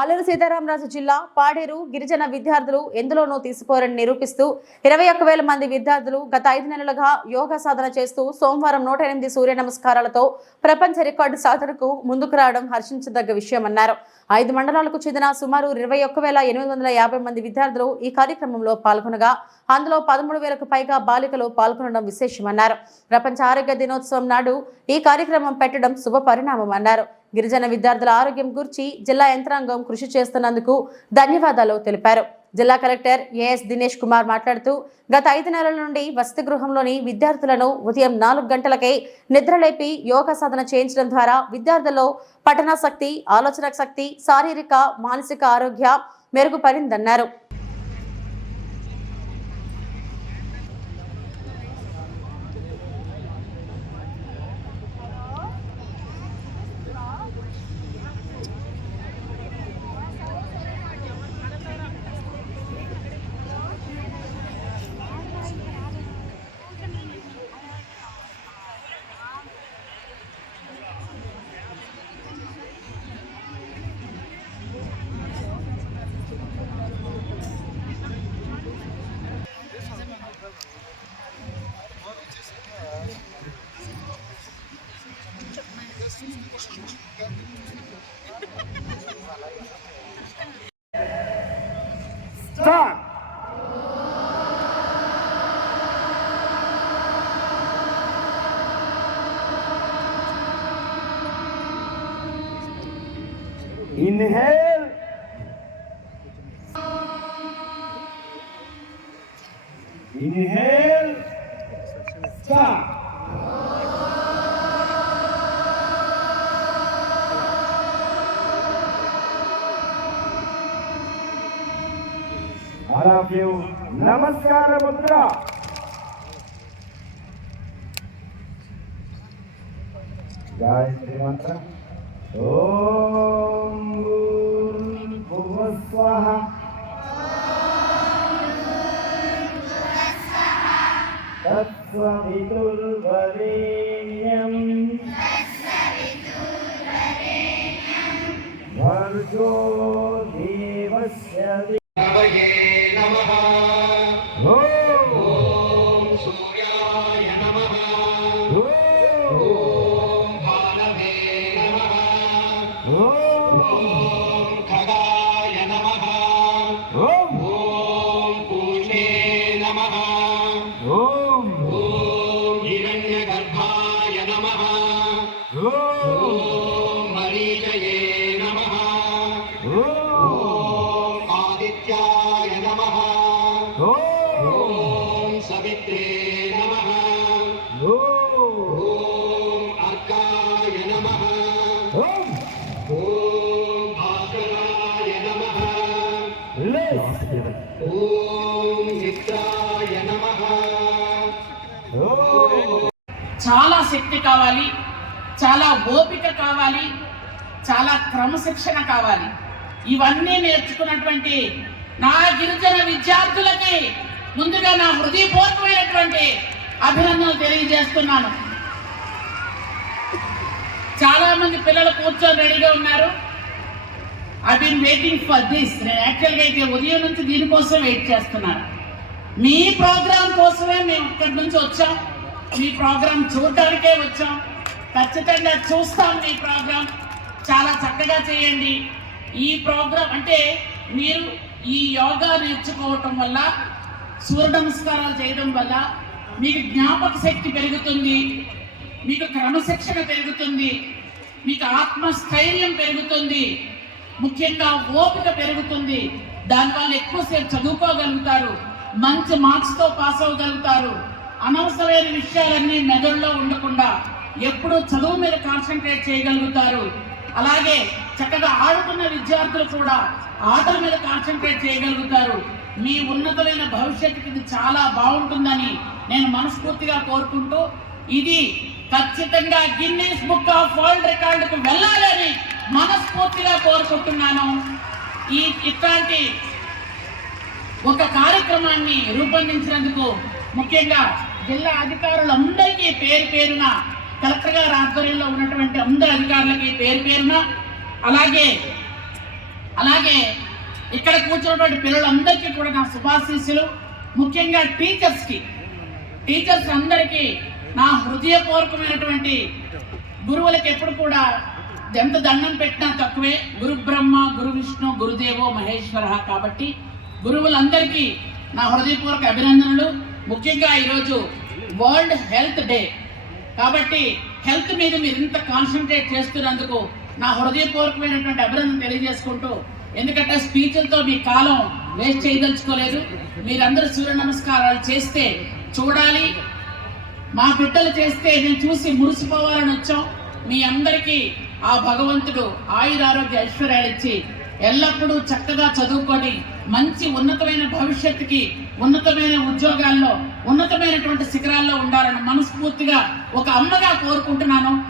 ఆలూరు సీతారామరాజు జిల్లా పాడేరు గిరిజన విద్యార్థులు ఎందులోనూ తీసిపోరని నిరూపిస్తూ ఇరవై ఒక్క వేల మంది విద్యార్థులు గత ఐదు నెలలుగా యోగా సాధన చేస్తూ సోమవారం నూట ఎనిమిది సూర్య నమస్కారాలతో ప్రపంచ రికార్డు సాధనకు ముందుకు రావడం హర్షించదగ్గ విషయమన్నారు. ఐదు మండలాలకు చెందిన సుమారు ఇరవై ఒక్క వేల ఎనిమిది వందల యాభై మంది విద్యార్థులు ఈ కార్యక్రమంలో పాల్గొనగా అందులో పదమూడు వేలకు పైగా బాలికలు పాల్గొనడం విశేషమన్నారు. ప్రపంచ ఆరోగ్య దినోత్సవం నాడు ఈ కార్యక్రమం పెట్టడం శుభ పరిణామం అన్నారు గిరిజన విద్యార్థుల ఆరోగ్యం గురించి జిల్లా యంత్రాంగం కృషి చేస్తున్నందుకు ధన్యవాదాలు తెలిపారు. జిల్లా కలెక్టర్ ఏఎస్ దినేష్ కుమార్ మాట్లాడుతూ గత ఐదు నెలల నుండి వసతి గృహంలోని విద్యార్థులను ఉదయం నాలుగు గంటలకే నిద్రలేపి యోగా సాధన చేయించడం ద్వారా విద్యార్థుల్లో పఠనాసక్తి ఆలోచన శక్తి శారీరక మానసిక ఆరోగ్య మెరుగుపడిందన్నారు. इनहेल इनहेल stop नमस्कार मुद्रा जय श्री मंत्र ओ तत्त्ववितुर्वरेण्यम् भर्गो देवस्य धीमहि नवये नमः ॐ చాలా శక్తి కావాలి చాలా ఓపిక కావాలి చాలా క్రమశిక్షణ కావాలి. ఇవన్నీ నేర్చుకున్నటువంటి నా గిరిజన విద్యార్థులకి ముందుగా నా హృదయపూర్వకమైనటువంటి అభినందనలు తెలియజేస్తున్నాను. చాలా మంది పిల్లలు కూర్చొని రెడీగా ఉన్నారు. I been waiting for this నేను యాక్చువల్గా అయితే ఉదయం నుంచి దీనికోసం వెయిట్ చేస్తున్నాను. మీ ప్రోగ్రాం కోసమే మేము ఇక్కడి నుంచి వచ్చాం. మీ ప్రోగ్రాం చూడటానికే వచ్చాం. ఖచ్చితంగా చూస్తాం మీ ప్రోగ్రాం. చాలా చక్కగా చేయండి. ఈ ప్రోగ్రాం అంటే మీరు ఈ యోగా నేర్చుకోవటం వల్ల సూర్య నమస్కారాలు చేయడం వల్ల మీకు జ్ఞాపక శక్తి పెరుగుతుంది మీకు క్రమశిక్షణ పెరుగుతుంది మీకు ఆత్మస్థైర్యం పెరుగుతుంది ముఖ్యంగా ఓపిక పెరుగుతుంది. దానివల్ల ఎక్కువసేపు చదువుకోగలుగుతారు. మంచి మార్క్స్తో పాస్ అవ్వగలుగుతారు. అనవసరమైన విషయాలన్నీ మెదడులో ఉండకుండా ఎప్పుడూ చదువు మీద కాన్సన్ట్రేట్ చేయగలుగుతారు. అలాగే చక్కగా ఆడుతున్న విద్యార్థులు కూడా ఆటల మీద కాన్సన్ట్రేట్ చేయగలుగుతారు. మీ ఉన్నతమైన భవిష్యత్తుకి ఇది చాలా బాగుంటుందని నేను మనస్ఫూర్తిగా కోరుకుంటూ ఇది ఖచ్చితంగా గిన్నీస్ బుక్ ఆఫ్ వరల్డ్ రికార్డుకు వెళ్ళాలని మనస్ఫూర్తిగా కోరుకుంటున్నాను. ఈ ఇట్లాంటి ఒక కార్యక్రమాన్ని రూపొందించినందుకు ముఖ్యంగా జిల్లా అధికారులందరికీ పేరు పేరున కలెక్టర్ గారి ఆధ్వర్యంలో ఉన్నటువంటి అందరి అధికారులకి పేరు పేరున అలాగే అలాగే ఇక్కడ కూర్చున్నటువంటి పిల్లలందరికీ కూడా నా శుభాశీస్సులు. ముఖ్యంగా టీచర్స్కి టీచర్స్ అందరికీ నా హృదయపూర్వకమైనటువంటి గురువులకి ఎప్పుడు కూడా ఎంత దండం పెట్టినా తక్కువే. గురు బ్రహ్మ గురు విష్ణు గురుదేవో మహేశ్వర కాబట్టి గురువులందరికీ నా హృదయపూర్వక అభినందనలు. ముఖ్యంగా ఈరోజు వరల్డ్ హెల్త్ డే కాబట్టి హెల్త్ మీద మీరు ఇంత కాన్సన్ట్రేట్ చేస్తున్నందుకు నా హృదయపూర్వకమైనటువంటి అభినందన తెలియజేసుకుంటూ ఎందుకంటే స్పీచ్లతో మీ కాలం వేస్ట్ చేయదలుచుకోలేదు. మీరందరూ సూర్య నమస్కారాలు చేస్తే చూడాలి. మా బిడ్డలు చేస్తే నేను చూసి మురిసిపోవాలని వచ్చాం. మీ అందరికీ ఆ భగవంతుడు ఆయురారోగ్య ఐశ్వర్యాలు ఇచ్చి ఎల్లప్పుడూ చక్కగా చదువుకొని మంచి ఉన్నతమైన భవిష్యత్తుకి ఉన్నతమైన ఉద్యోగాల్లో ఉన్నతమైనటువంటి శిఖరాల్లో ఉండాలని మనస్ఫూర్తిగా ఒక అమ్మగా కోరుకుంటున్నాను.